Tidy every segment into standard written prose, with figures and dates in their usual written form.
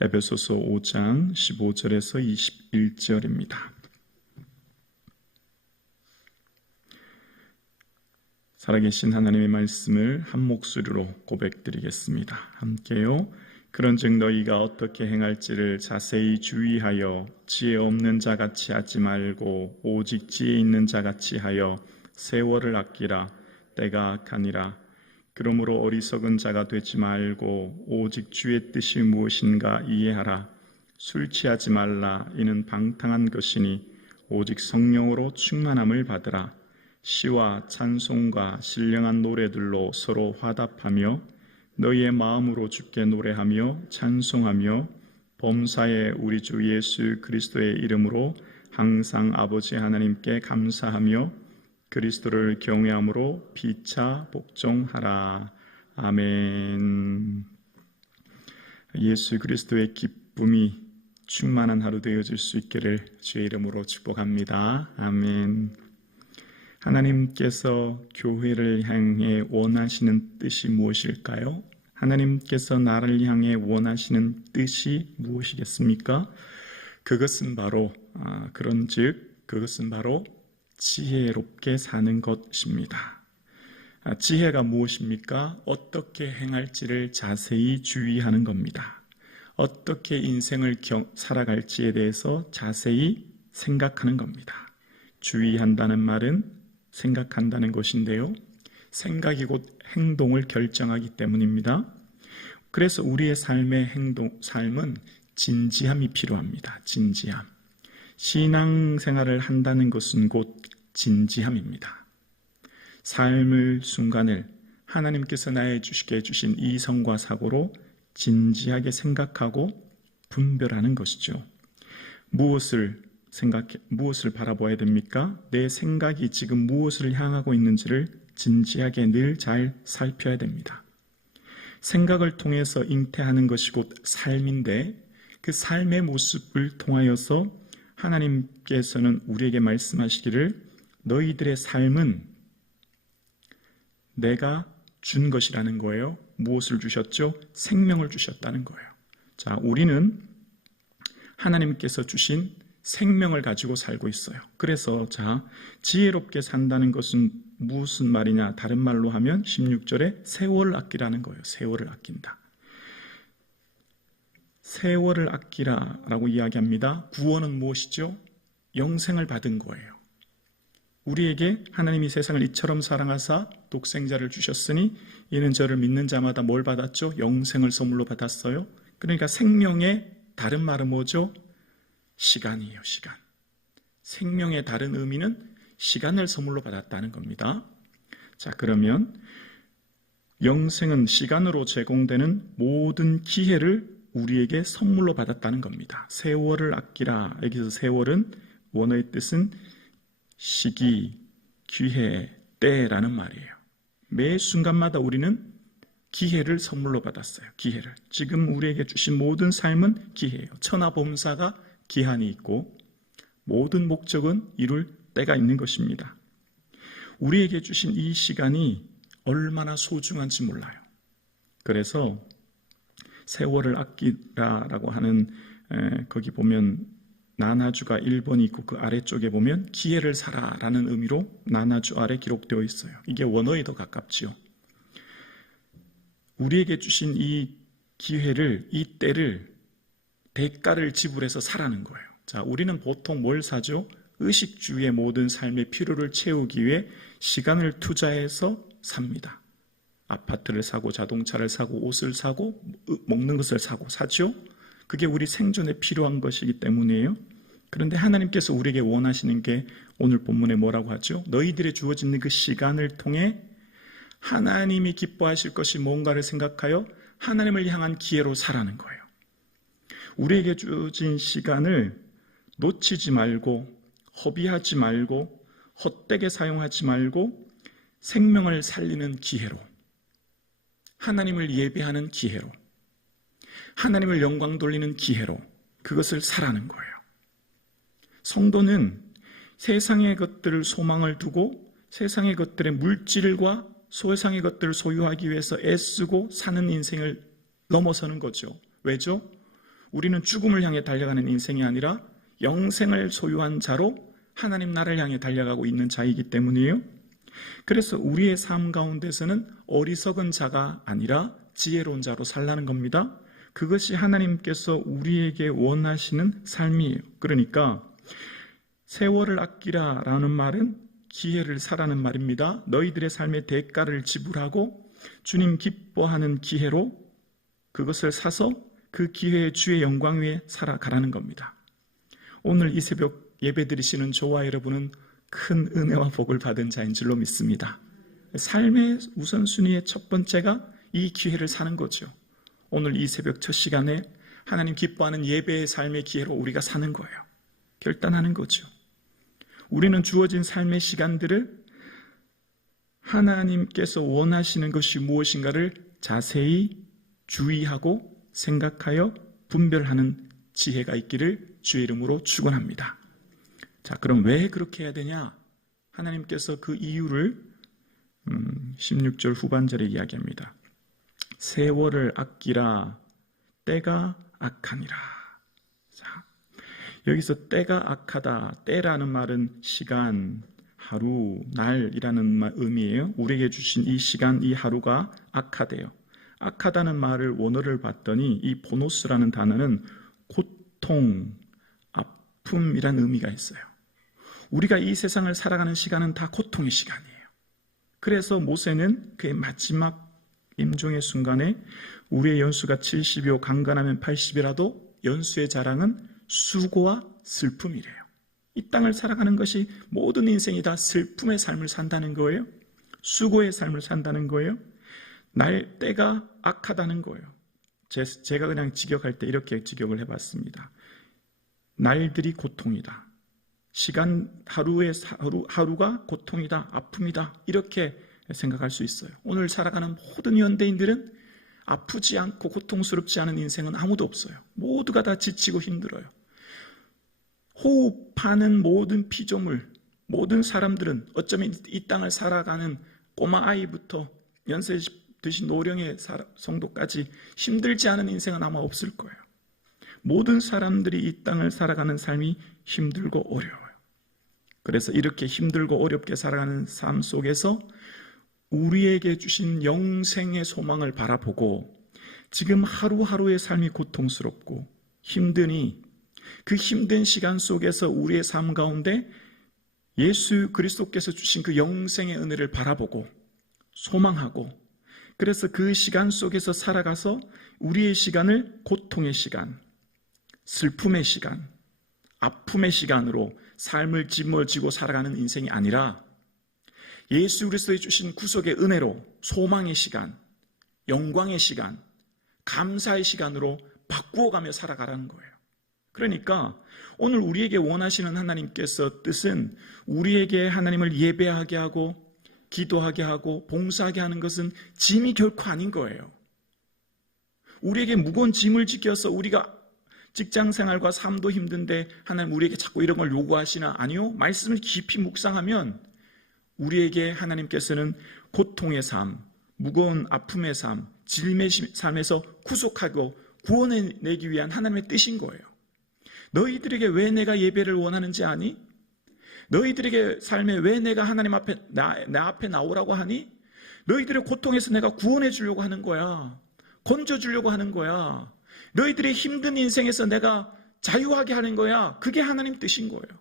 에베소서 5장 15절에서 21절입니다. 살아계신 하나님의 말씀을 한 목소리로 고백드리겠습니다. 함께요. 그런즉 너희가 어떻게 행할지를 자세히 주의하여 지혜 없는 자같이 하지 말고 오직 지혜 있는 자같이 하여 세월을 아끼라. 때가 악하니라. 그러므로 어리석은 자가 되지 말고 오직 주의 뜻이 무엇인가 이해하라. 술 취하지 말라. 이는 방탕한 것이니 오직 성령으로 충만함을 받으라. 시와 찬송과 신령한 노래들로 서로 화답하며 너희의 마음으로 주께 노래하며 찬송하며 범사에 우리 주 예수 그리스도의 이름으로 항상 아버지 하나님께 감사하며 그리스도를 경외함으로 피차 복종하라. 아멘. 예수 그리스도의 기쁨이 충만한 하루 되어질 수 있기를 주의 이름으로 축복합니다. 아멘. 하나님께서 교회를 향해 원하시는 뜻이 무엇일까요? 하나님께서 나를 향해 원하시는 뜻이 무엇이겠습니까? 그것은 바로 지혜롭게 사는 것입니다. 지혜가 무엇입니까? 어떻게 행할지를 자세히 주의하는 겁니다. 어떻게 인생을 살아갈지에 대해서 자세히 생각하는 겁니다. 주의한다는 말은 생각한다는 것인데요. 생각이 곧 행동을 결정하기 때문입니다. 그래서 우리의 삶은 진지함이 필요합니다. 진지함. 신앙생활을 한다는 것은 곧 진지함입니다. 삶의 순간을 하나님께서 나에게 주신 이성과 사고로 진지하게 생각하고 분별하는 것이죠. 무엇을 바라봐야 됩니까? 내 생각이 지금 무엇을 향하고 있는지를 진지하게 늘 잘 살펴야 됩니다. 생각을 통해서 잉태하는 것이 곧 삶인데 그 삶의 모습을 통하여서 하나님께서는 우리에게 말씀하시기를 너희들의 삶은 내가 준 것이라는 거예요. 무엇을 주셨죠? 생명을 주셨다는 거예요. 자, 우리는 하나님께서 주신 생명을 가지고 살고 있어요. 그래서 지혜롭게 산다는 것은 무슨 말이냐? 다른 말로 하면 16절에 세월을 아끼라는 거예요. 세월을 아낀다. 세월을 아끼라라고 이야기합니다. 구원은 무엇이죠? 영생을 받은 거예요. 우리에게 하나님이 세상을 이처럼 사랑하사 독생자를 주셨으니 이는 저를 믿는 자마다 뭘 받았죠? 영생을 선물로 받았어요. 그러니까 생명의 다른 말은 뭐죠? 시간이에요. 시간. 생명의 다른 의미는 시간을 선물로 받았다는 겁니다. 자, 그러면 영생은 시간으로 제공되는 모든 기회를 우리에게 선물로 받았다는 겁니다. 세월을 아끼라. 여기서 세월은 원어의 뜻은 시기, 기회, 때라는 말이에요. 매 순간마다 우리는 기회를 선물로 받았어요. 기회를. 지금 우리에게 주신 모든 삶은 기회예요. 천하범사가 기한이 있고 모든 목적은 이룰 때가 있는 것입니다. 우리에게 주신 이 시간이 얼마나 소중한지 몰라요. 그래서 세월을 아끼라라고 하는 거기 보면 나나주가 1번이 있고 그 아래쪽에 보면 기회를 살아라는 의미로 나나주 아래 기록되어 있어요. 이게 원어에 더 가깝지요. 우리에게 주신 이 기회를, 이 때를 대가를 지불해서 사라는 거예요. 자, 우리는 보통 뭘 사죠? 의식주의 모든 삶의 필요를 채우기 위해 시간을 투자해서 삽니다. 아파트를 사고 자동차를 사고 옷을 사고 먹는 것을 사죠. 그게 우리 생존에 필요한 것이기 때문이에요. 그런데 하나님께서 우리에게 원하시는 게 오늘 본문에 뭐라고 하죠? 너희들의 주어진 그 시간을 통해 하나님이 기뻐하실 것이 뭔가를 생각하여 하나님을 향한 기회로 살아는 거예요. 우리에게 주어진 시간을 놓치지 말고 허비하지 말고 헛되게 사용하지 말고 생명을 살리는 기회로, 하나님을 예배하는 기회로, 하나님을 영광 돌리는 기회로 그것을 살아는 거예요. 성도는 세상의 것들을 소망을 두고 세상의 것들의 물질과 세상의 것들을 소유하기 위해서 애쓰고 사는 인생을 넘어서는 거죠. 왜죠? 우리는 죽음을 향해 달려가는 인생이 아니라 영생을 소유한 자로 하나님 나라를 향해 달려가고 있는 자이기 때문이에요. 그래서 우리의 삶 가운데서는 어리석은 자가 아니라 지혜로운 자로 살라는 겁니다. 그것이 하나님께서 우리에게 원하시는 삶이에요. 그러니까 세월을 아끼라 라는 말은 기회를 사라는 말입니다. 너희들의 삶의 대가를 지불하고 주님 기뻐하는 기회로 그것을 사서 그 기회의 주의 영광 위에 살아가라는 겁니다. 오늘 이 새벽 예배 드리시는 저와 여러분은 큰 은혜와 복을 받은 자인 줄로 믿습니다. 삶의 우선순위의 첫 번째가 이 기회를 사는 거죠. 오늘 이 새벽 첫 시간에 하나님 기뻐하는 예배의 삶의 기회로 우리가 사는 거예요. 결단하는 거죠. 우리는 주어진 삶의 시간들을 하나님께서 원하시는 것이 무엇인가를 자세히 주의하고 생각하여 분별하는 지혜가 있기를 주의 이름으로 축원합니다. 자, 그럼 왜 그렇게 해야 되냐? 하나님께서 그 이유를 16절 후반절에 이야기합니다. 세월을 아끼라 때가 악하니라. 자, 여기서 때가 악하다. 때라는 말은 시간, 하루, 날이라는 의미예요. 우리에게 주신 이 시간, 이 하루가 악하대요. 악하다는 말을 원어를 봤더니 이 보노스라는 단어는 고통, 아픔이라는 의미가 있어요. 우리가 이 세상을 살아가는 시간은 다 고통의 시간이에요. 그래서 모세는 그의 마지막 임종의 순간에 우리의 연수가 70이요 강건하면 80이라도 연수의 자랑은 수고와 슬픔이래요. 이 땅을 살아가는 것이 모든 인생이 다 슬픔의 삶을 산다는 거예요. 수고의 삶을 산다는 거예요. 날 때가 악하다는 거예요. 제가 그냥 직역할 때 이렇게 직역을 해봤습니다. 날들이 고통이다. 시간 하루가 고통이다. 아픔이다. 이렇게 생각할 수 있어요. 오늘 살아가는 모든 현대인들은 아프지 않고 고통스럽지 않은 인생은 아무도 없어요. 모두가 다 지치고 힘들어요. 호흡하는 모든 피조물, 모든 사람들은 어쩌면 이 땅을 살아가는 꼬마 아이부터 연세 드신 노령의 성도까지 힘들지 않은 인생은 아마 없을 거예요. 모든 사람들이 이 땅을 살아가는 삶이 힘들고 어려워요. 그래서 이렇게 힘들고 어렵게 살아가는 삶 속에서 우리에게 주신 영생의 소망을 바라보고 지금 하루하루의 삶이 고통스럽고 힘드니 그 힘든 시간 속에서 우리의 삶 가운데 예수 그리스도께서 주신 그 영생의 은혜를 바라보고 소망하고 그래서 그 시간 속에서 살아가서 우리의 시간을 고통의 시간, 슬픔의 시간, 아픔의 시간으로 삶을 짊어지고 살아가는 인생이 아니라 예수 그리스도의 주신 구속의 은혜로 소망의 시간, 영광의 시간, 감사의 시간으로 바꾸어가며 살아가라는 거예요. 그러니까 오늘 우리에게 원하시는 하나님께서 뜻은 우리에게 하나님을 예배하게 하고 기도하게 하고 봉사하게 하는 것은 짐이 결코 아닌 거예요. 우리에게 무거운 짐을 지켜서 우리가 직장생활과 삶도 힘든데 하나님 우리에게 자꾸 이런 걸 요구하시나? 아니요. 말씀을 깊이 묵상하면 우리에게 하나님께서는 고통의 삶, 무거운 아픔의 삶, 질매의 삶에서 구속하고 구원해내기 위한 하나님의 뜻인 거예요. 너희들에게 왜 내가 예배를 원하는지 아니? 너희들에게 삶에 왜 내가 하나님 앞에 내 앞에 나오라고 하니? 너희들의 고통에서 내가 구원해 주려고 하는 거야. 건져 주려고 하는 거야. 너희들의 힘든 인생에서 내가 자유하게 하는 거야. 그게 하나님 뜻인 거예요.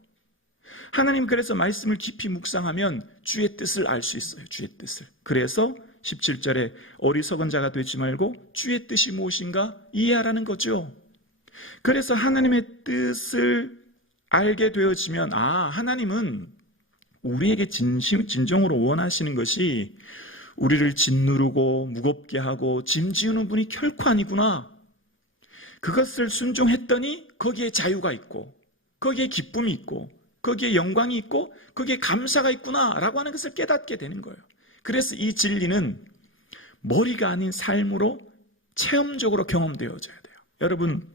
하나님 그래서 말씀을 깊이 묵상하면 주의 뜻을 알 수 있어요. 주의 뜻을. 그래서 17절에 어리석은 자가 되지 말고 주의 뜻이 무엇인가 이해하라는 거죠. 그래서 하나님의 뜻을 알게 되어지면 하나님은 우리에게 진정으로 원하시는 것이 우리를 짓누르고 무겁게 하고 짐 지우는 분이 결코 아니구나. 그것을 순종했더니 거기에 자유가 있고 거기에 기쁨이 있고 거기에 영광이 있고 거기에 감사가 있구나라고 하는 것을 깨닫게 되는 거예요. 그래서 이 진리는 머리가 아닌 삶으로 체험적으로 경험되어져야 돼요. 여러분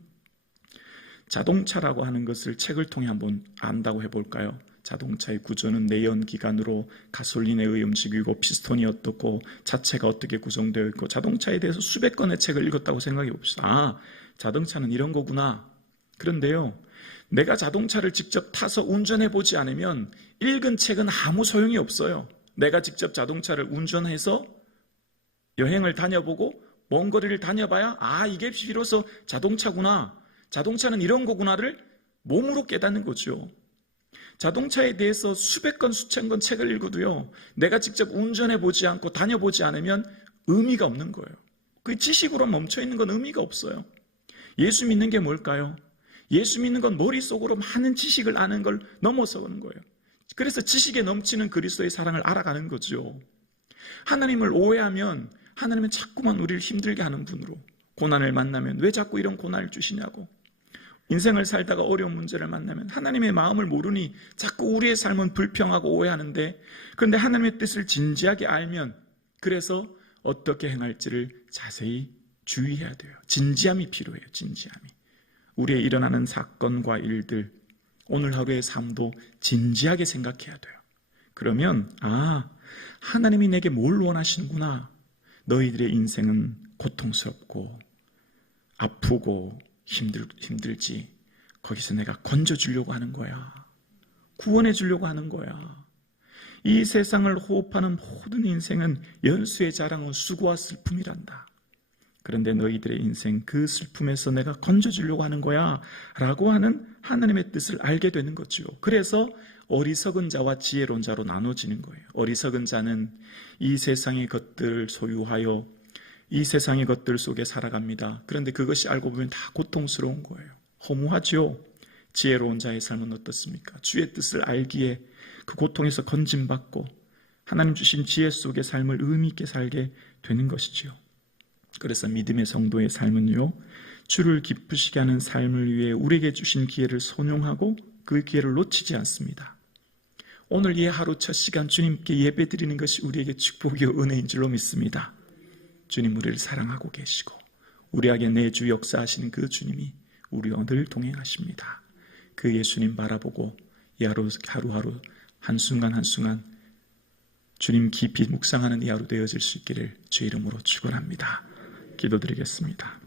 자동차라고 하는 것을 책을 통해 한번 안다고 해볼까요? 자동차의 구조는 내연기관으로 가솔린에 의해 움직이고 피스톤이 어떻고 자체가 어떻게 구성되어 있고 자동차에 대해서 수백 권의 책을 읽었다고 생각해 봅시다. 자동차는 이런 거구나. 그런데요, 내가 자동차를 직접 타서 운전해 보지 않으면 읽은 책은 아무 소용이 없어요. 내가 직접 자동차를 운전해서 여행을 다녀보고 먼 거리를 다녀봐야 이게 비로소 자동차구나, 자동차는 이런 거구나를 몸으로 깨닫는 거죠. 자동차에 대해서 수백 건 수천 건 책을 읽어도요, 내가 직접 운전해 보지 않고 다녀보지 않으면 의미가 없는 거예요. 그 지식으로 멈춰 있는 건 의미가 없어요. 예수 믿는 게 뭘까요? 예수 믿는 건 머릿속으로 많은 지식을 아는 걸 넘어서는 거예요. 그래서 지식에 넘치는 그리스도의 사랑을 알아가는 거죠. 하나님을 오해하면 하나님은 자꾸만 우리를 힘들게 하는 분으로, 고난을 만나면 왜 자꾸 이런 고난을 주시냐고, 인생을 살다가 어려운 문제를 만나면 하나님의 마음을 모르니 자꾸 우리의 삶은 불평하고 오해하는데, 그런데 하나님의 뜻을 진지하게 알면 그래서 어떻게 행할지를 자세히 주의해야 돼요. 진지함이 필요해요. 진지함이. 우리의 일어나는 사건과 일들, 오늘 하루의 삶도 진지하게 생각해야 돼요. 그러면 하나님이 내게 뭘 원하시는구나. 너희들의 인생은 고통스럽고 아프고 힘들지. 거기서 내가 건져주려고 하는 거야. 구원해 주려고 하는 거야. 이 세상을 호흡하는 모든 인생은 연수의 자랑은 수고와 슬픔이란다. 그런데 너희들의 인생 그 슬픔에서 내가 건져주려고 하는 거야 라고 하는 하나님의 뜻을 알게 되는 거죠. 그래서 어리석은 자와 지혜로운 자로 나눠지는 거예요. 어리석은 자는 이 세상의 것들을 소유하여 이 세상의 것들 속에 살아갑니다. 그런데 그것이 알고 보면 다 고통스러운 거예요. 허무하죠. 지혜로운 자의 삶은 어떻습니까? 주의 뜻을 알기에 그 고통에서 건짐받고 하나님 주신 지혜 속의 삶을 의미 있게 살게 되는 것이죠. 그래서 믿음의 성도의 삶은요, 주를 기쁘시게 하는 삶을 위해 우리에게 주신 기회를 선용하고 그 기회를 놓치지 않습니다. 오늘 이 하루 첫 시간 주님께 예배 드리는 것이 우리에게 축복이요 은혜인 줄로 믿습니다. 주님 우리를 사랑하고 계시고 우리에게 내주 역사하시는 그 주님이 우리와 늘 동행하십니다. 그 예수님 바라보고 이 하루하루 한순간 한순간 주님 깊이 묵상하는 이 하루 되어질 수 있기를 주의 이름으로 축원합니다. 기도드리겠습니다.